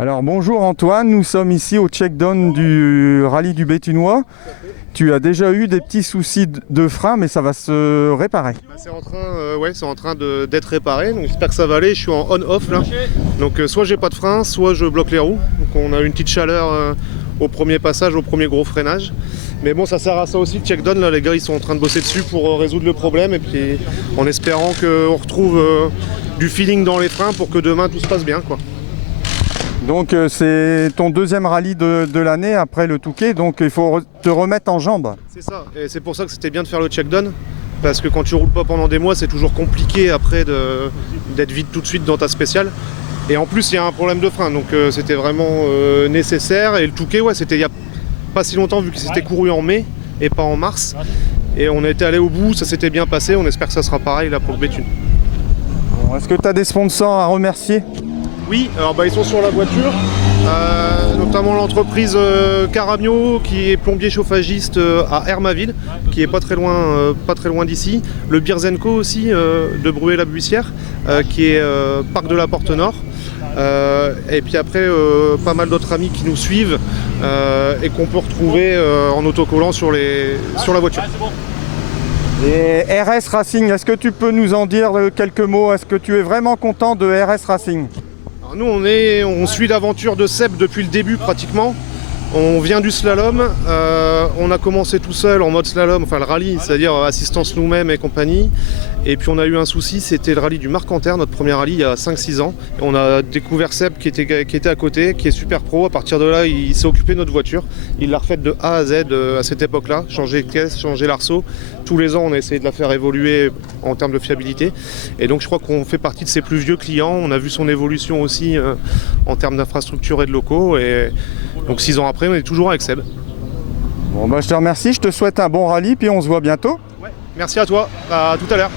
Alors bonjour Antoine, nous sommes ici au check-down du rallye du Béthunois. Tu as déjà eu des petits soucis de frein, mais ça va se réparer. C'est en train d'être réparé, donc j'espère que ça va aller. Je suis en on-off là, donc soit j'ai pas de frein, soit je bloque les roues. Donc on a une petite chaleur au premier passage, au premier gros freinage. Mais bon, ça sert à ça aussi le check-down, là les gars ils sont en train de bosser dessus pour résoudre le problème, et puis en espérant qu'on retrouve du feeling dans les freins pour que demain tout se passe bien, quoi. Donc c'est ton deuxième rallye de l'année après le Touquet, donc il faut te remettre en jambes. C'est ça, et c'est pour ça que c'était bien de faire le check-down, parce que quand tu roules pas pendant des mois, c'est toujours compliqué après d'être vite tout de suite dans ta spéciale. Et en plus il y a un problème de frein, donc c'était vraiment nécessaire. Et le Touquet, ouais, c'était il y a pas si longtemps, vu que c'était couru en mai et pas en mars. Et on était allé au bout, ça s'était bien passé, on espère que ça sera pareil là pour le Béthune. Bon, est-ce que tu as des sponsors à remercier ? Oui, alors ils sont sur la voiture, notamment l'entreprise Caramio qui est plombier chauffagiste à Hermaville, qui est pas très loin d'ici. Le Birzenco aussi de Bruay-la-Buissière, qui est parc de la Porte Nord. Et puis après pas mal d'autres amis qui nous suivent et qu'on peut retrouver en autocollant sur la voiture. Et RS Racing, est-ce que tu peux nous en dire quelques mots ? Est-ce que tu es vraiment content de RS Racing ? Alors nous on suit l'aventure de Seb depuis le début pratiquement. On vient du slalom, on a commencé tout seul en mode slalom, enfin le rallye, c'est-à-dire assistance nous-mêmes et compagnie. Et puis on a eu un souci, c'était le rallye du Marcanterre, notre premier rallye il y a 5-6 ans. Et on a découvert Seb qui était à côté, qui est super pro. À partir de là, il s'est occupé de notre voiture. Il l'a refaite de A à Z à cette époque-là, changer de caisse, changer l'arceau. Tous les ans, on a essayé de la faire évoluer en termes de fiabilité. Et donc je crois qu'on fait partie de ses plus vieux clients. On a vu son évolution aussi en termes d'infrastructure et de locaux. Et donc 6 ans après, on est toujours avec Seb. Bon bah je te remercie, je te souhaite un bon rallye, puis on se voit bientôt. Ouais. Merci à toi, à tout à l'heure.